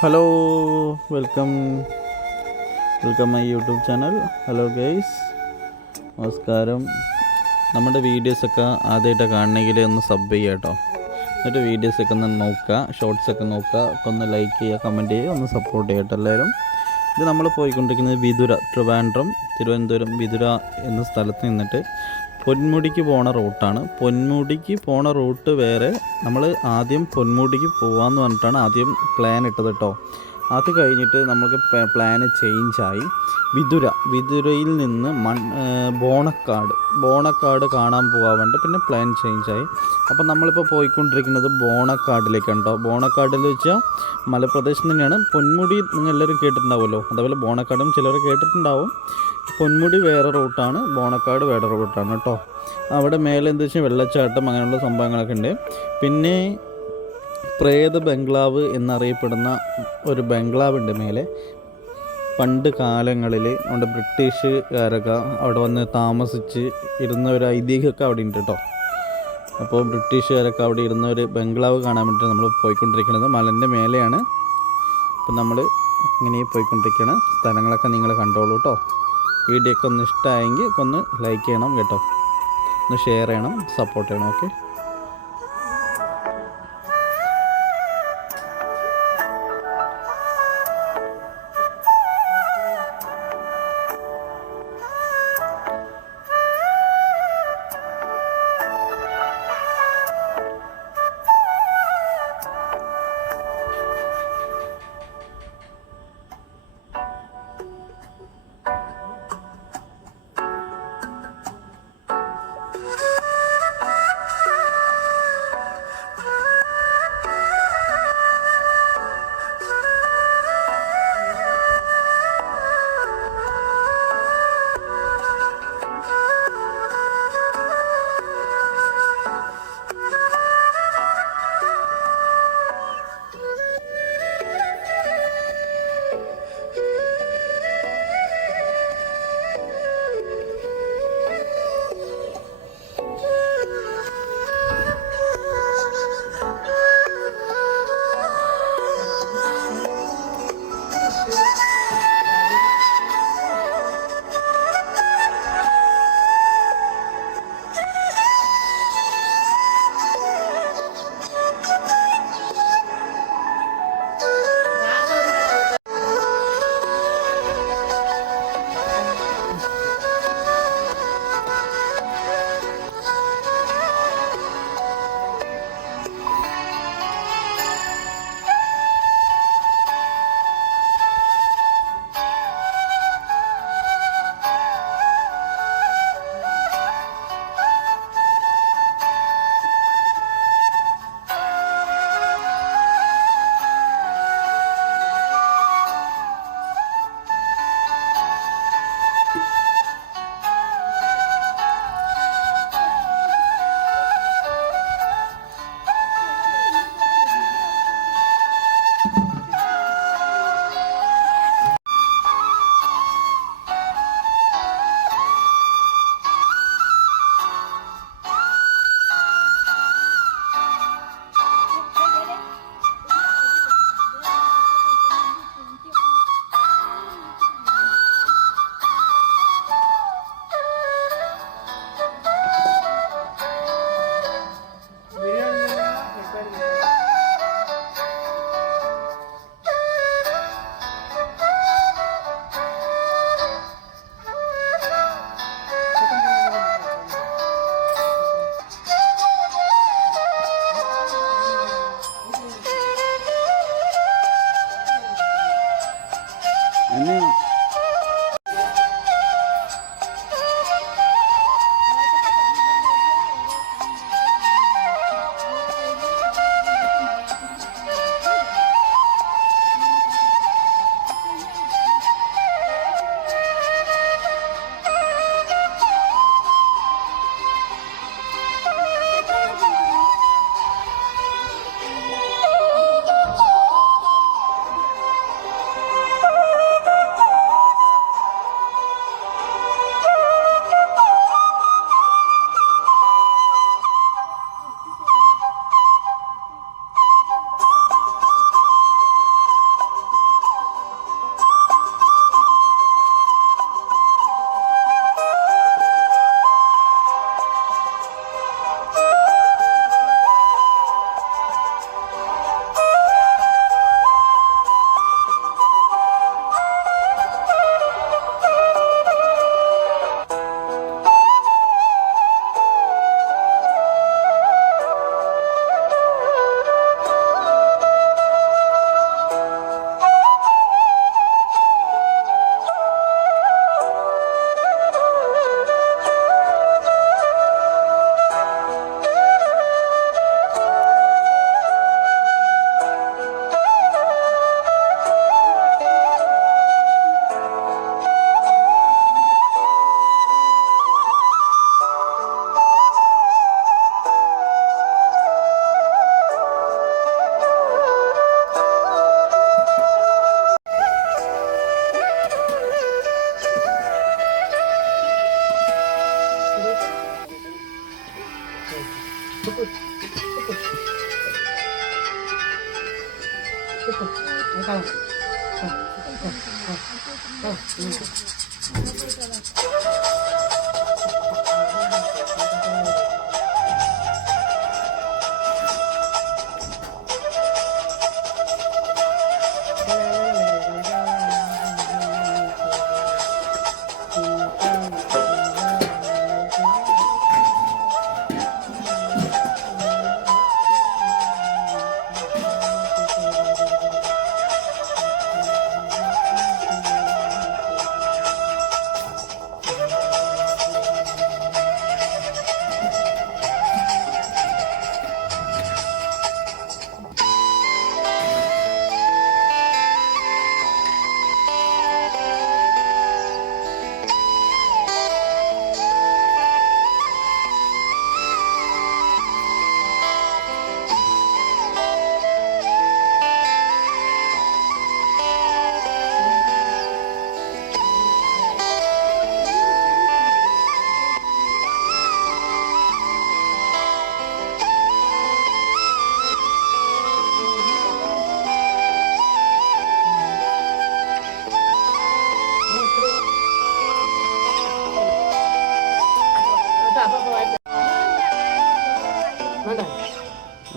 Hello welcome my YouTube channel. Hello guys, നമസ്കാരം. നമ്മുടെ വീഡിയോസൊക്കെ ആദ്യമായിട്ട് കാണണമെങ്കിൽ ഒന്ന് സബ് ചെയ്യുക കേട്ടോ. എന്നിട്ട് വീഡിയോസൊക്കെ ഒന്ന് നോക്കുക, ഷോർട്സൊക്കെ നോക്കുക, ഒന്ന് ലൈക്ക് ചെയ്യുക, കമൻറ്റ് ചെയ്യുക, ഒന്ന് സപ്പോർട്ട് ചെയ്യട്ടെ എല്ലാവരും. ഇത് നമ്മൾ പോയിക്കൊണ്ടിരിക്കുന്നത് വിതുര, തിരുവനന്തപുരം വിതുര എന്ന സ്ഥലത്ത് നിന്നിട്ട് പൊന്മുടിക്ക് പോണ റൂട്ടാണ്. പൊന്മുടിക്ക് പോണ റൂട്ട് വേറെ. നമ്മൾ ആദ്യം പൊന്മുടിക്ക് പോകാമെന്ന് പറഞ്ഞിട്ടാണ് ആദ്യം പ്ലാൻ ഇട്ടത് കേട്ടോ. അത് കഴിഞ്ഞിട്ട് നമുക്ക് പ്ലാന് ചേഞ്ചായി. വിതുരയിൽ നിന്ന് ബോണക്കാട് കാണാൻ പോകാൻ വേണ്ടി പിന്നെ പ്ലാൻ ചേഞ്ചായി. അപ്പം നമ്മളിപ്പോൾ പോയിക്കൊണ്ടിരിക്കുന്നത് ബോണക്കാടിലേക്കാണ് കേട്ടോ. ബോണക്കാടിൽ വെച്ചാൽ മലപ്രദേശം തന്നെയാണ്. പൊന്മുടി നിങ്ങൾ എല്ലാവരും കേട്ടിട്ടുണ്ടാവുമല്ലോ, അതേപോലെ ബോണക്കാടും ചിലർ കേട്ടിട്ടുണ്ടാവും. പൊന്മുടി വേറെ റൂട്ടാണ്, ബോണക്കാട് വേറെ റൂട്ടാണ് കേട്ടോ. അവിടെ മേലെ എന്താ വെച്ചാൽ വെള്ളച്ചാട്ടം അങ്ങനെയുള്ള സംഭവങ്ങളൊക്കെ ഉണ്ട്. പിന്നെ പ്രേത ബംഗ്ലാവ് എന്നറിയപ്പെടുന്ന ഒരു ബംഗ്ലാവ് ഉണ്ട് മേലെ. പണ്ട് കാലങ്ങളിൽ അവിടെ ബ്രിട്ടീഷുകാരൊക്കെ അവിടെ വന്ന് താമസിച്ച് ഇരുന്ന ഒരു ഐതിഹ്യമൊക്കെ അവിടെ ഉണ്ട് കേട്ടോ. അപ്പോൾ ബ്രിട്ടീഷുകാരൊക്കെ അവിടെ ഇരുന്ന ഒരു ബംഗ്ലാവ് കാണാൻ വേണ്ടിയിട്ട് നമ്മൾ പോയിക്കൊണ്ടിരിക്കുന്നത്. മലൻ്റെ മേലെയാണ്. അപ്പം നമ്മൾ ഇങ്ങനെ പോയിക്കൊണ്ടിരിക്കുന്ന സ്ഥലങ്ങളൊക്കെ നിങ്ങൾ കണ്ടോളൂ കേട്ടോ. വീഡിയോ ഒക്കെ ഒന്ന് ഇഷ്ടമായെങ്കിൽ ഒന്ന് ലൈക്ക് ചെയ്യണം കേട്ടോ, ഒന്ന് ഷെയർ ചെയ്യണം, സപ്പോർട്ട് ചെയ്യണം. ഓക്കെ.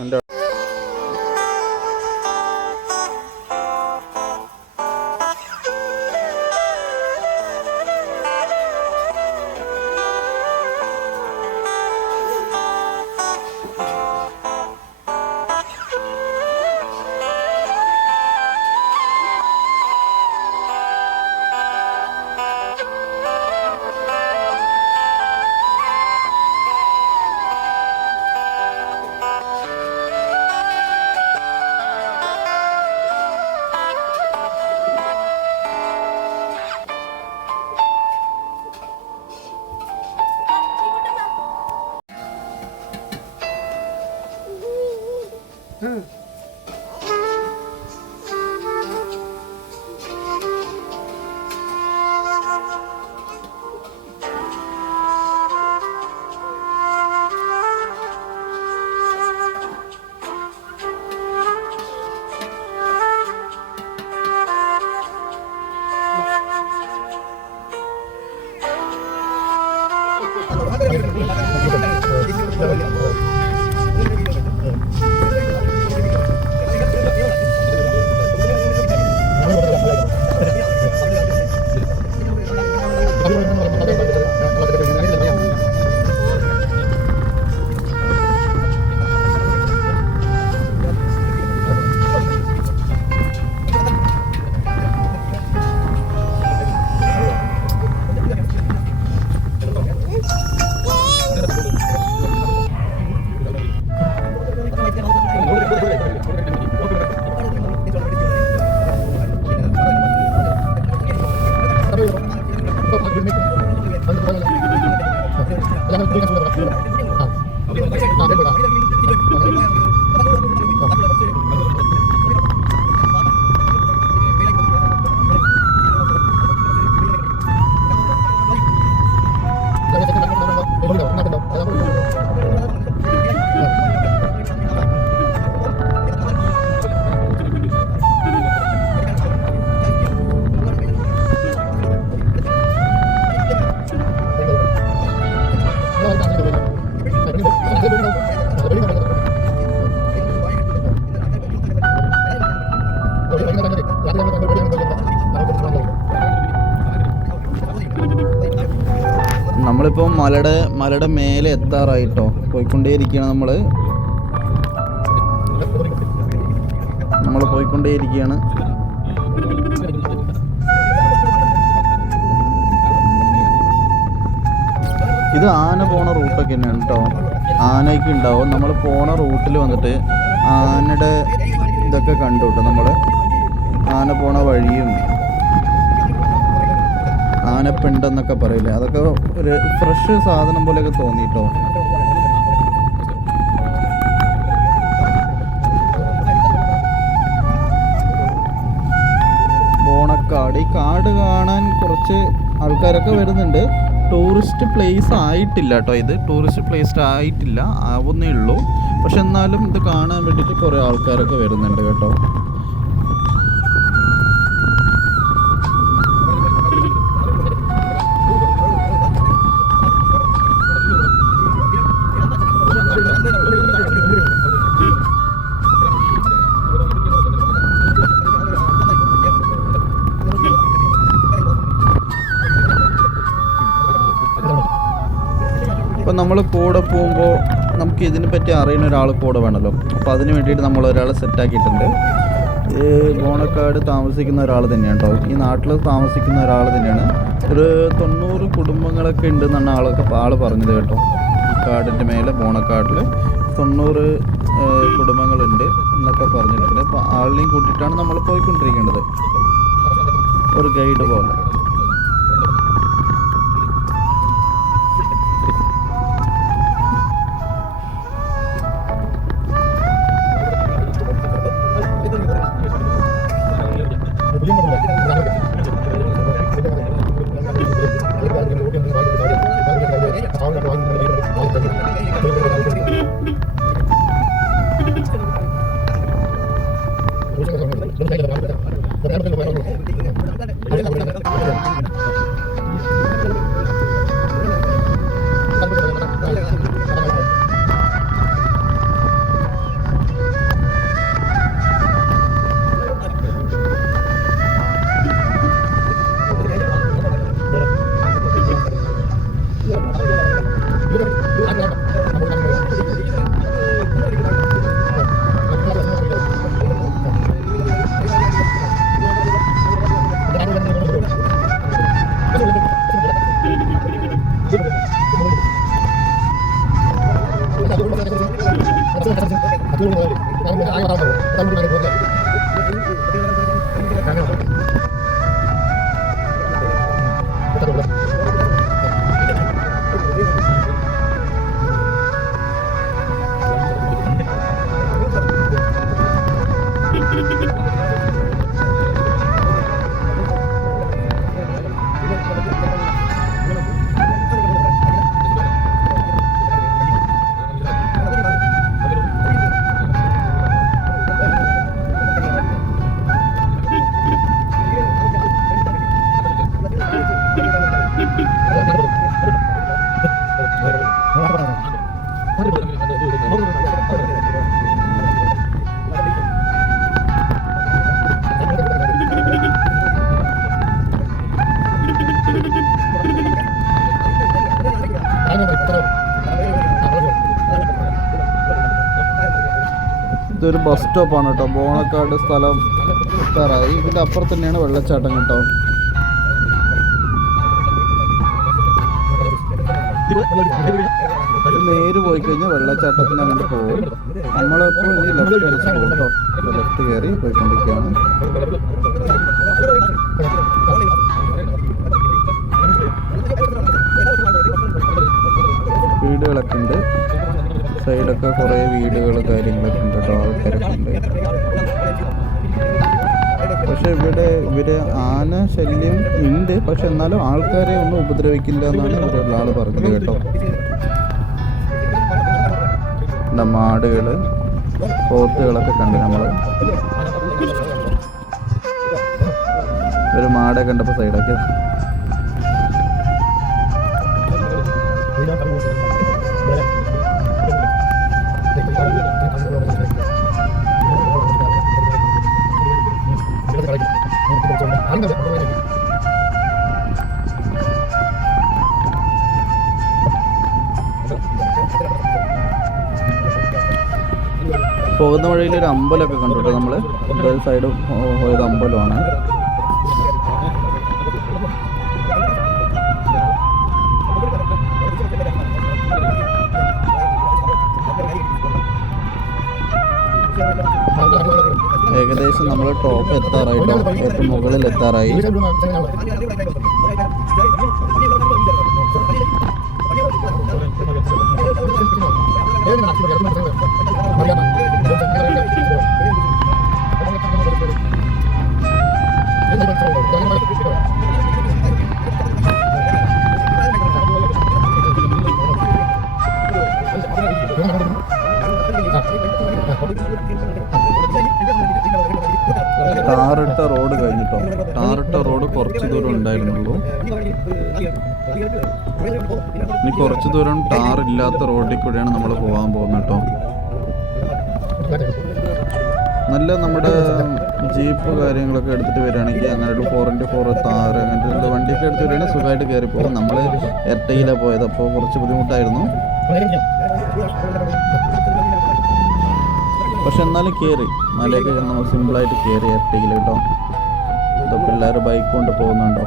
എൻ്റെ നമ്മളിപ്പോൾ മലയുടെ മേലെ എത്താറായിട്ടോ, പോയിക്കൊണ്ടേയിരിക്കുകയാണ് നമ്മൾ പോയിക്കൊണ്ടേയിരിക്കുകയാണ്. ഇത് ആന പോണ റൂട്ടൊക്കെ തന്നെയാണ് കേട്ടോ. ആനയ്ക്ക് ഉണ്ടാവും. നമ്മൾ പോണ റൂട്ടിൽ വന്നിട്ട് ആനയുടെ ഇതൊക്കെ കണ്ടു കേട്ടോ. നമ്മൾ ആന പോണ വഴിയും ആനപ്പിണ്ടെന്നൊക്കെ പറയില്ലേ, അതൊക്കെ ഒരു ഫ്രഷ് സാധനം പോലെയൊക്കെ തോന്നിട്ടോ. ബോണക്കാട്, ഈ കാട് കാണാൻ കുറച്ച് ആൾക്കാരൊക്കെ വരുന്നുണ്ട്. ടൂറിസ്റ്റ് പ്ലേസ് ആയിട്ടില്ല കേട്ടോ, ഇത് ടൂറിസ്റ്റ് പ്ലേസ് ആയിട്ടില്ല, ആവുന്നേ ഉള്ളൂ. പക്ഷെ എന്നാലും ഇത് കാണാൻ വേണ്ടിയിട്ട് കുറേ ആൾക്കാരൊക്കെ വരുന്നുണ്ട് കേട്ടോ. അപ്പോൾ നമ്മൾ കൂടെ പോകുമ്പോൾ നമുക്ക് ഇതിനെ പറ്റി അറിയുന്ന ഒരാൾ കൂടെ വേണമല്ലോ. അപ്പോൾ അതിന് വേണ്ടിയിട്ട് നമ്മൾ ഒരാളെ സെറ്റാക്കിയിട്ടുണ്ട്. ഈ ബോണക്കാട് താമസിക്കുന്ന ഒരാൾ തന്നെയാണ് കേട്ടോ. ഈ നാട്ടിൽ താമസിക്കുന്ന ഒരാൾ തന്നെയാണ്. ഒരു 90 കുടുംബങ്ങളൊക്കെ ഉണ്ടെന്നാണ് ആൾ പറഞ്ഞത് കേട്ടോ. ഈ കാടിൻ്റെ മേലെ ബോണക്കാട്ടിൽ 90 കുടുംബങ്ങളുണ്ട് എന്നൊക്കെ പറഞ്ഞിട്ടുണ്ട്. അപ്പോൾ ആളിനെയും കൂട്ടിയിട്ടാണ് നമ്മൾ പോയിക്കൊണ്ടിരിക്കേണ്ടത്, ഒരു ഗൈഡ് പോലെ. ഇതൊരു ബസ് സ്റ്റോപ്പാണ് കേട്ടോ. ബോണക്കാട് സ്ഥലം എത്താറായി. ഇതിൻ്റെ അപ്പുറത്ത് തന്നെയാണ് വെള്ളച്ചാട്ടം കേട്ടോ. നേര് പോയി കഴിഞ്ഞാൽ വെള്ളച്ചാട്ടത്തിന് അങ്ങോട്ട് പോകും. നമ്മളിപ്പോൾ ഇനി ലെഫ്റ്റ് അടിച്ച് പോകും കേട്ടോ. ലെഫ്റ്റ് കയറി പോയിക്കൊണ്ടിരിക്കുകയാണ്. വീടുകളൊക്കെ ഉണ്ട്, സൈഡൊക്കെ കുറേ വീടുകൾ കാര്യങ്ങളൊക്കെ ഉണ്ട് കേട്ടോ. ആൾക്കാരൊക്കെ ഉണ്ട്. പക്ഷെ ഇവര് ആന ശല്യം ഉണ്ട്, പക്ഷെ എന്നാലും ആൾക്കാരെ ഒന്നും ഉപദ്രവിക്കില്ല എന്നാണ് ഇവരുള്ള ആൾ പറഞ്ഞത് കേട്ടോ. മാടുകള് പോത്തുകളൊക്കെ കണ്ട് നമ്മൾ ഒരു മാടെ കണ്ടപ്പോൾ സൈഡൊക്കെ പോകുന്ന വഴിയിൽ ഒരു അമ്പലമൊക്കെ കണ്ടു. നമ്മൾ സൈഡ് പോയത് അമ്പലമാണ്. ഏകദേശം നമ്മൾ ടോപ്പ് എത്താറായിട്ടോ, ഏറ്റവും മുകളിൽ എത്താറായി. ടാറിട്ട റോഡ് കഴിഞ്ഞിട്ടോ. ടാറിട്ട റോഡ് കുറച്ച് ദൂരം ഉണ്ടായിരുന്നുള്ളൂ. ഇനി കുറച്ച് ദൂരം ടാറില്ലാത്ത റോഡിൽ കൂടെയാണ് നമ്മൾ പോകാൻ പോകുന്നത് കേട്ടോ. നല്ല നമ്മുടെ ജീപ്പ് കാര്യങ്ങളൊക്കെ എടുത്തിട്ട് വരികയാണെങ്കിൽ അങ്ങനെ ഒരു 4x4 താറ് അങ്ങനത്തെ വണ്ടിയൊക്കെ എടുത്ത് വരികയാണെങ്കിൽ സുഖമായിട്ട് കയറി പോകും. നമ്മൾ എർട്ടയിലാണ് പോയത്, അപ്പോൾ കുറച്ച് ബുദ്ധിമുട്ടായിരുന്നു. പക്ഷെ എന്നാലും കയറി മലയൊക്കെ നമ്മൾ സിമ്പിളായിട്ട് കയറി എർട്ടയിൽ കേട്ടോ. ഇതോ പിള്ളേർ ബൈക്ക് കൊണ്ട് പോകുന്നുണ്ടോ.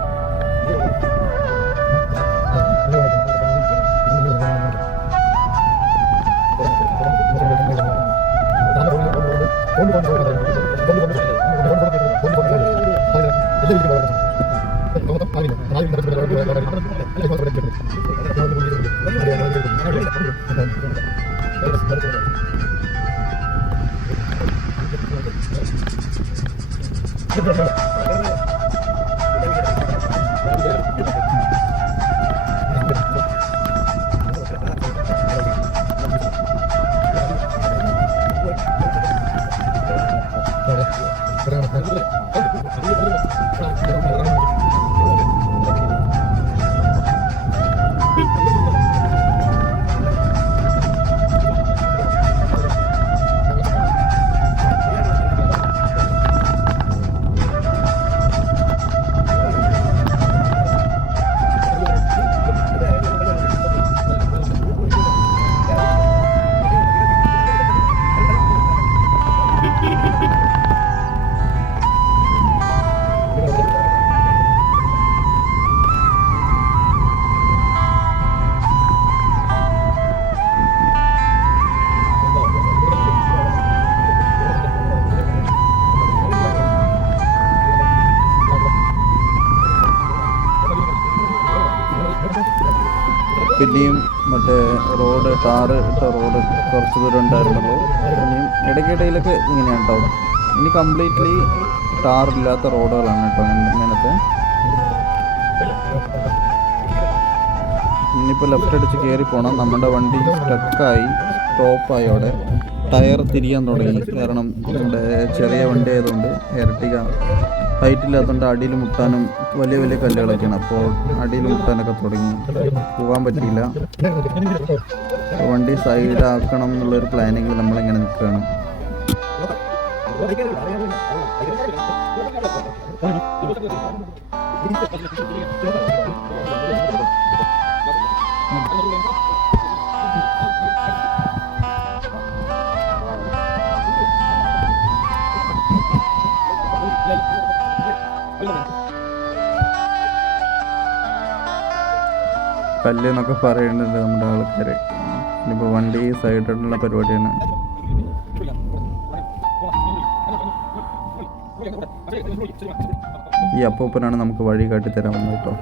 പിന്നെയും മറ്റേ റോഡ് ടാറ് ഇട്ട റോഡ് കുറച്ച് ദൂരം ഉണ്ടായിരുന്നുള്ളൂ. ഇനിയും ഇടയ്ക്കിടയിലൊക്കെ ഇങ്ങനെയാണ് ഉണ്ടാവും. ഇനി കംപ്ലീറ്റ്ലി ടാറില്ലാത്ത റോഡുകളാണ് കേട്ടോ ഇങ്ങനത്തെ. ഇനിയിപ്പോൾ ലെഫ്റ്റ് അടിച്ച് കയറി പോകണം. നമ്മുടെ വണ്ടി സ്റ്റക്കായി സ്റ്റോപ്പായി. അവിടെ ടയർ തിരിയാൻ തുടങ്ങി. കാരണം നമ്മുടെ ചെറിയ വണ്ടി ആയതുകൊണ്ട് എർട്ടിക ഹൈറ്റ് ഇല്ലാത്തതുകൊണ്ട് അടിയിൽ മുട്ടാനും വലിയ വലിയ കല്ലുകളൊക്കെയാണ്. അപ്പോൾ അടിയിൽ മുട്ടാനൊക്കെ തുടങ്ങി, പോകാൻ പറ്റിയില്ല. വണ്ടി സൈഡാക്കണം എന്നുള്ളൊരു പ്ലാനിങ്ങിൽ നമ്മളിങ്ങനെ നിൽക്കുകയാണ്. കല്ല് എന്നൊക്കെ പറയുന്നുണ്ട് നമ്മുടെ ആൾക്കാർ. ഇനിയിപ്പോൾ വണ്ടി സൈഡിലുള്ള പരിപാടിയാണ്. ഈ അപ്പൂപ്പനാണ് നമുക്ക് വഴി കാട്ടിത്തരാൻ വന്നത് കേട്ടോ.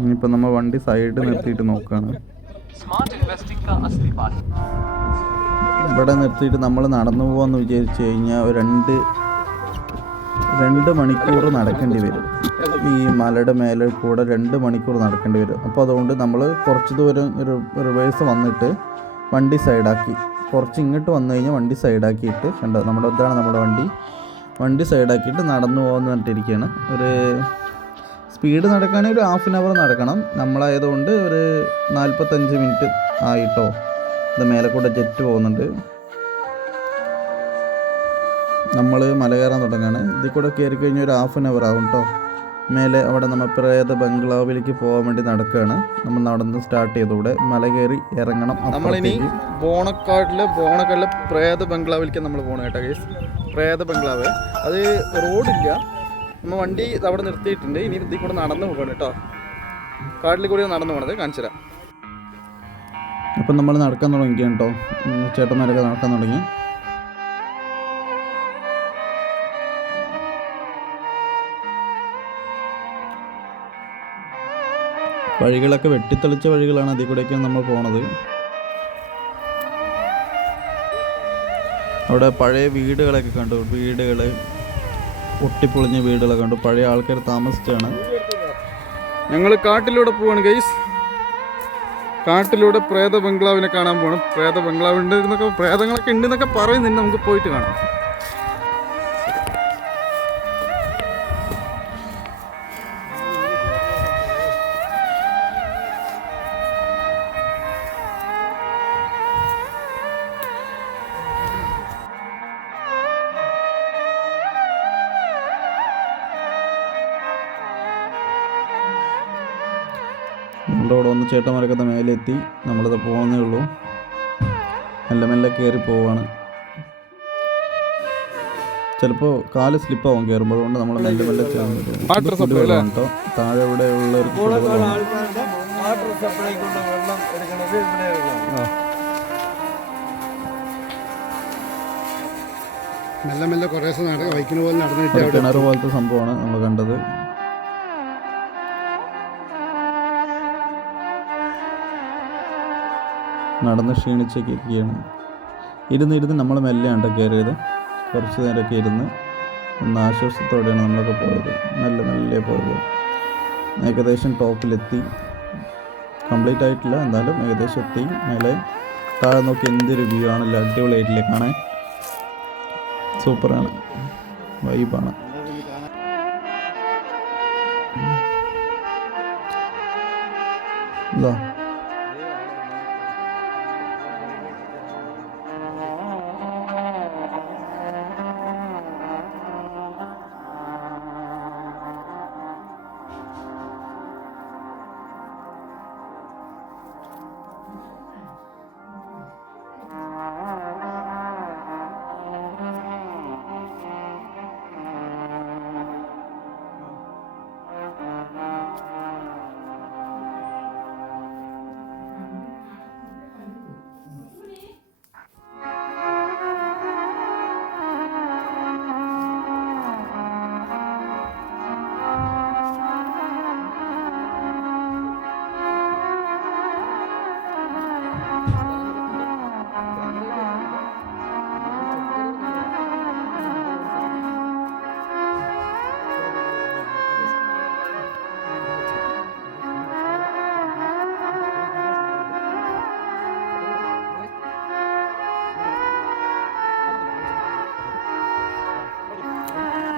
ഇനിയിപ്പോൾ നമ്മൾ വണ്ടി സൈഡ് നിർത്തിയിട്ട് നോക്കുകയാണ്. ഇവിടെ നിർത്തിയിട്ട് നമ്മൾ നടന്നു പോകാമെന്ന് വിചാരിച്ചു കഴിഞ്ഞാൽ രണ്ട് മണിക്കൂർ നടക്കേണ്ടി വരും. ഈ മലയുടെ മേലെ കൂടെ 2 മണിക്കൂർ നടക്കേണ്ടി വരും. അപ്പോൾ അതുകൊണ്ട് നമ്മൾ കുറച്ച് ദൂരം റിവേഴ്സ് വന്നിട്ട് വണ്ടി സൈഡാക്കി, കുറച്ച് ഇങ്ങോട്ട് വന്നു കഴിഞ്ഞാൽ വണ്ടി സൈഡാക്കിയിട്ട് കണ്ടോ, ഇതാണ് നമ്മുടെ വണ്ടി സൈഡാക്കിയിട്ട് നടന്നു പോകാമെന്ന് പറഞ്ഞിട്ടിരിക്കുകയാണ്. ഒരു സ്പീഡ് നടക്കുകയാണെങ്കിൽ ഒരു 1/2 hour നടക്കണം. നമ്മളായതുകൊണ്ട് ഒരു 45 മിനിറ്റ് ആയിട്ടോ. ഇത് മേലെ കൂടെ ജെറ്റ് പോകുന്നുണ്ട്. നമ്മൾ മല കയറാൻ തുടങ്ങുകയാണ്. ഇതിൽ കൂടെ കയറി കഴിഞ്ഞാൽ ഒരു 1/2 hour ആകും കേട്ടോ. മേലെ അവിടെ നമ്മൾ പ്രേത ബംഗ്ലാവിലേക്ക് പോകാൻ വേണ്ടി നടക്കുകയാണ്. നമ്മൾ നടന്ന് സ്റ്റാർട്ട് ചെയ്തൂടെ മല കയറി ഇറങ്ങണം. നമ്മളിനി ബോണക്കാടിലെ പ്രേത ബംഗ്ലാവിലേക്ക് നമ്മൾ പോകണം കേട്ടോ ഗൈസ്. പ്രേത ബംഗ്ലാവ് അത് റോഡില്ല, നമ്മൾ വണ്ടി അവിടെ നിർത്തിയിട്ടുണ്ട്. ഇനി ഇതിൽ കൂടെ നടന്നു പോകണം കേട്ടോ. കാട്ടിൽ കൂടി നടന്നു പോകണത് കാണിച്ചു തരാം. അപ്പം നമ്മൾ നടക്കാൻ തുടങ്ങിയാണ് കേട്ടോ. ചേട്ടന്മാരൊക്കെ നടക്കാൻ തുടങ്ങി. വഴികളൊക്കെ വെട്ടിത്തെളിച്ച വഴികളാണ്, അതിൽ കൂടെയൊക്കെയാണ് നമ്മൾ പോണത്. അവിടെ പഴയ വീടുകളൊക്കെ കണ്ടു, വീടുകൾ ഒട്ടിപ്പൊളിഞ്ഞ വീടുകളൊക്കെ കണ്ടു, പഴയ ആൾക്കാർ താമസിച്ചാണ്. ഞങ്ങൾ കാട്ടിലൂടെ പോവാണ് ഗൈസ്. കാട്ടിലൂടെ പ്രേത ബംഗ്ലാവിനെ കാണാൻ പോകണം. പ്രേത ബംഗ്ലാവ് ഉണ്ട് എന്നൊക്കെ, പ്രേതങ്ങളൊക്കെ ഉണ്ടെന്നൊക്കെ പറയുന്നുണ്ട്. നമുക്ക് പോയിട്ട് കാണാം. കണ്ടോ അവിടെ ഒന്ന് ചേട്ടന്മാരൊക്കെ മേലെ എത്തി. നമ്മളത് പോകുന്നേ ഉള്ളൂ. മെല്ലെ മെല്ലെ കയറി പോവാണ്. ചിലപ്പോൾ കാല് സ്ലിപ്പാവും കയറുമ്പോൾ, അതുകൊണ്ട് നമ്മൾ മെല്ലെ മെല്ലെ കേട്ടോ. താഴെ ഇവിടെ ഉള്ളവർക്ക് മെല്ലെ മെല്ലെ കുറേ വൈക്കിന് പോലെ നടന്നിട്ട് കിണർ പോലത്തെ സംഭവമാണ് നമ്മൾ കണ്ടത്. നടന്ന് ക്ഷീണിച്ചൊക്കെ ഇരിക്കുകയാണ്. ഇരുന്ന് നമ്മൾ മെല്ലെയാണ് കയറിയത്. കുറച്ച് നേരമൊക്കെ ഇരുന്ന് ഒന്ന് ആശ്വാസത്തോടെയാണ് നമ്മളൊക്കെ പോയത്. മെല്ലെ പോയത്. ഏകദേശം ടോപ്പിലെത്തി. കംപ്ലീറ്റ് ആയിട്ടില്ല, എന്നാലും ഏകദേശം എത്തി. മേലെ താഴെ നോക്കി എന്തൊരു വ്യൂ ആണല്ലോ, അടിപൊളിയായിട്ടില്ലേ കാണാൻ. സൂപ്പറാണ്, വൈബാണ്. ഇതാ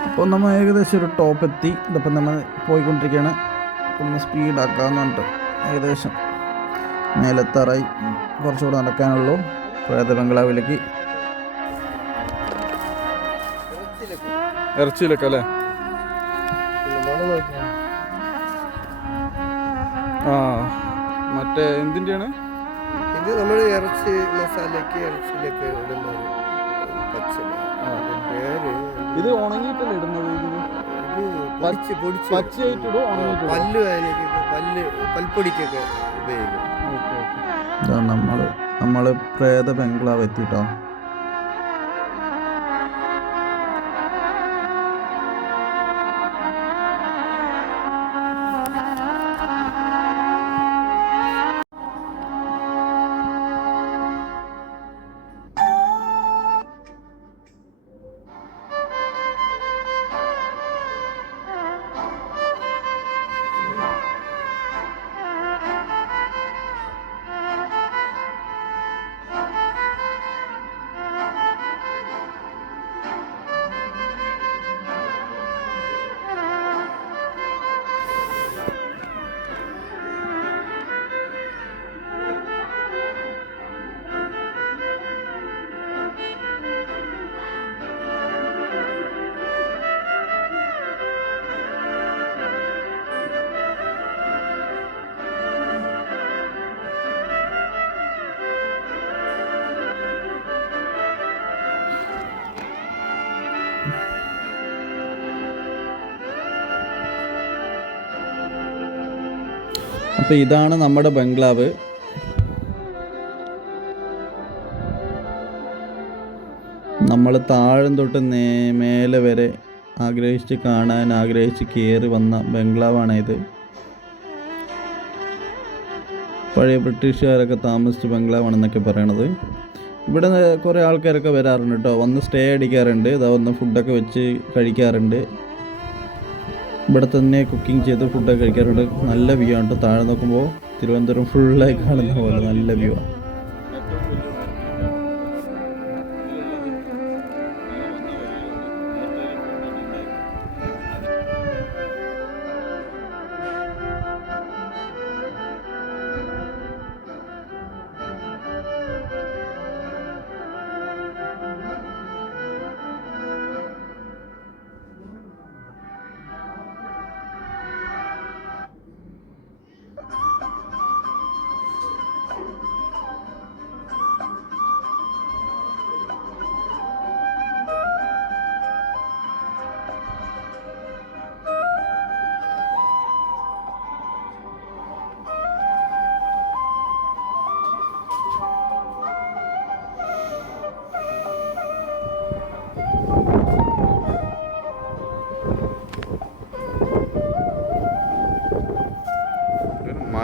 അപ്പോൾ നമ്മൾ ഏകദേശം ഒരു ടോപ്പ് എത്തി. ഇതിപ്പോൾ നമ്മൾ പോയിക്കൊണ്ടിരിക്കുകയാണ്. ഒന്ന് സ്പീഡാക്കാമെന്ന് പറഞ്ഞിട്ട് ഏകദേശം മേലെത്താറായി. കുറച്ചുകൂടെ നടക്കാനുള്ളൂ പ്രേത ബംഗ്ലാവിലേക്ക്. ഇറച്ചിയിലൊക്കെ അല്ലേ? ആ, മറ്റേ എന്തിൻ്റെയാണ് ഇത്? നമ്മൾ ഇറച്ചി മസാലയ്ക്ക് ഇറച്ചിയിലൊക്കെ ഇടുന്നത്. ഇത് ഉണങ്ങിയിട്ടല്ലേ ഇടുന്നത്? പച്ചയായിട്ടിടും, ഉണങ്ങിയിട്ടിടും. പൽപ്പൊടിക്കൊക്കെ ഉപയോഗിക്കും. നമ്മൾ പ്രേത ബംഗ്ലാവ് എത്തിട്ടോ. അപ്പോൾ ഇതാണ് നമ്മുടെ ബംഗ്ലാവ്. നമ്മൾ താഴം തൊട്ട് മേലെ വരെ ആഗ്രഹിച്ച് കയറി വന്ന ബംഗ്ലാവാണിത്. പഴയ ബ്രിട്ടീഷുകാരൊക്കെ താമസിച്ച ബംഗ്ലാവാണെന്നൊക്കെ പറയണത്. ഇവിടെ കുറേ ആൾക്കാരൊക്കെ വരാറുണ്ട് കേട്ടോ. വന്ന് സ്റ്റേ അടിക്കാറുണ്ട്. ഇതാ വന്ന് ഫുഡൊക്കെ വെച്ച് കഴിക്കാറുണ്ട്. ഇവിടെ തന്നെ കുക്കിംഗ് ചെയ്ത് ഫുഡൊക്കെ കഴിക്കാറുണ്ട്. നല്ല വ്യൂ ആണ് കേട്ടോ. താഴെ നോക്കുമ്പോൾ തിരുവനന്തപുരം ഫുള്ളായി കാണുന്ന പോലെ നല്ല വ്യൂ ആണ്.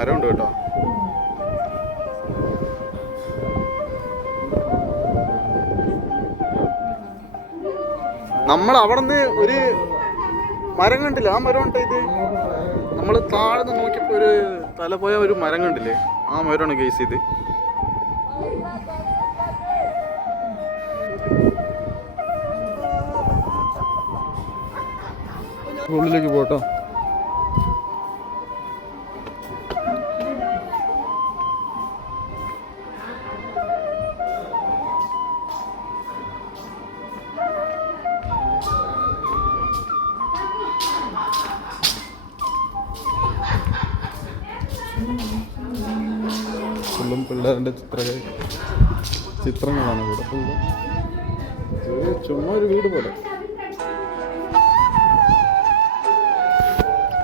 മരം ഉണ്ട് കേട്ടോ. നമ്മൾ അവിടെ നിന്ന് ഒരു മരം കണ്ടില്ല, ആ മരം ഉണ്ട് ഇത്. നമ്മൾ താഴ്ന്ന് നോക്കിയപ്പോൾ ഒരു തല പോയ ഒരു മരം കണ്ടില്ലേ, ആ മരമാണ് കേസ് ഇത്. ഉള്ളിലേക്ക് പോട്ടോ. ഫുള്ളും പിള്ളേരുടെ ചിത്രങ്ങളാണ് ഇവിടെ. ഫുള്ളും ചുമ്മാ ഒരു വീട് പോലെ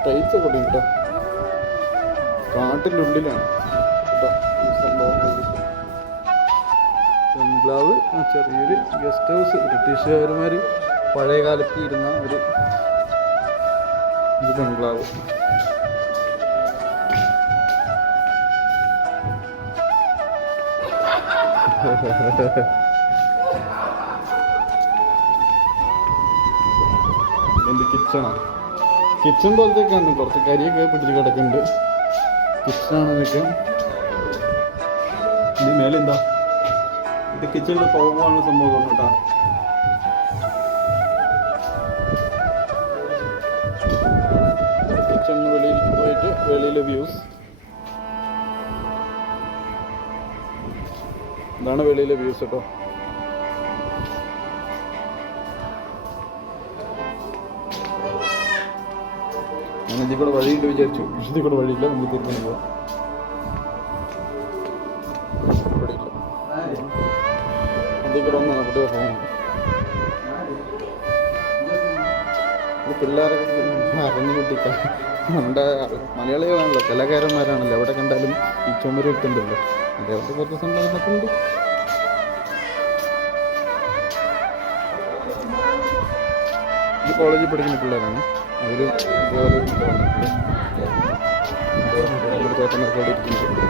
ടൈൽസ് ഒക്കെ കേട്ടോ. കാട്ടിനുള്ളിലാണ് കേട്ടോ ഈ സംഭവം. ബംഗ്ലാവ്, ചെറിയൊരു ഗസ്റ്റ് ഹൗസ്. ബ്രിട്ടീഷുകാരന്മാർ പഴയ കാലത്ത് ഇരുന്ന ഒരു ബംഗ്ലാവ്. എൻ്റെ കിച്ചണാണ്. കിച്ചൺ പോലത്തേക്കാണ്, കുറച്ച് കരിയൊക്കെ പിടിച്ച് കിടക്കുന്നുണ്ട്. കിച്ചണാണ് ഇതൊക്കെ. ഇത് മേലെ എന്താ, ഇത് കിച്ചണിൽ പോകാനുള്ള സംഭവം കേട്ടോ. കിച്ചണിന് വെളിയിൽ പോയിട്ട് വെളിയിലെ വ്യൂസ് ഇതാണ്, വെളിയിലെ വ്യൂസ് കേട്ടോ. ഞാൻ ഇതിൽ കൂടെ വഴിയുണ്ട് വിചാരിച്ചു, പക്ഷെ ഇതിൽ കൂടെ വഴിയില്ല. നമുക്ക് തിരിഞ്ഞു പോവാം. അതിൽ കൂടെ ഒന്ന് അവിടെ പോകണം. പിള്ളേരൊക്കെ അറിഞ്ഞു കുട്ടിക്കാം. നമ്മുടെ മലയാളികളാണല്ലോ, കലാകാരന്മാരാണല്ലോ, എവിടെ കണ്ടാലും ഈ ചുമര് ഇട്ടുണ്ടല്ലോ. അതേപോലെ കുറച്ച് സംഭവങ്ങളൊക്കെ ഉണ്ട്. ഇത് കോളേജിൽ പഠിക്കുന്ന പിള്ളേരാണ്. അവർ ഇതുപോലെ ചേട്ടനൊക്കെ അവിടെ ഇരിക്കുന്നുണ്ട്.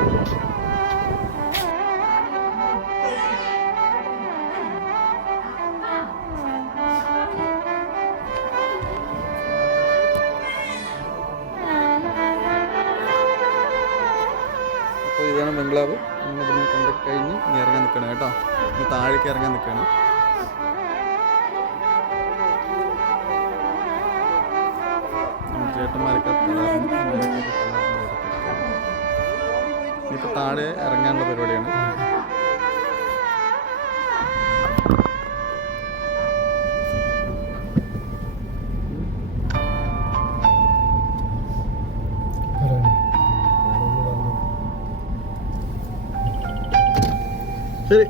അപ്പോൾ ഇതാണ് ബംഗ്ലാവ്. നമ്മൾ ഇവിടുന്ന് കണ്ട് കഴിഞ്ഞ് ഇനി ഇറങ്ങാൻ നിൽക്കണം കേട്ടോ. ഇനി താഴേക്ക് ഇറങ്ങാൻ നിൽക്കണം. ചേട്ടന്മാരൊക്കെ ഇനിയിപ്പോൾ താഴെ ഇറങ്ങാനുള്ള പരിപാടിയാണ്. ശരി.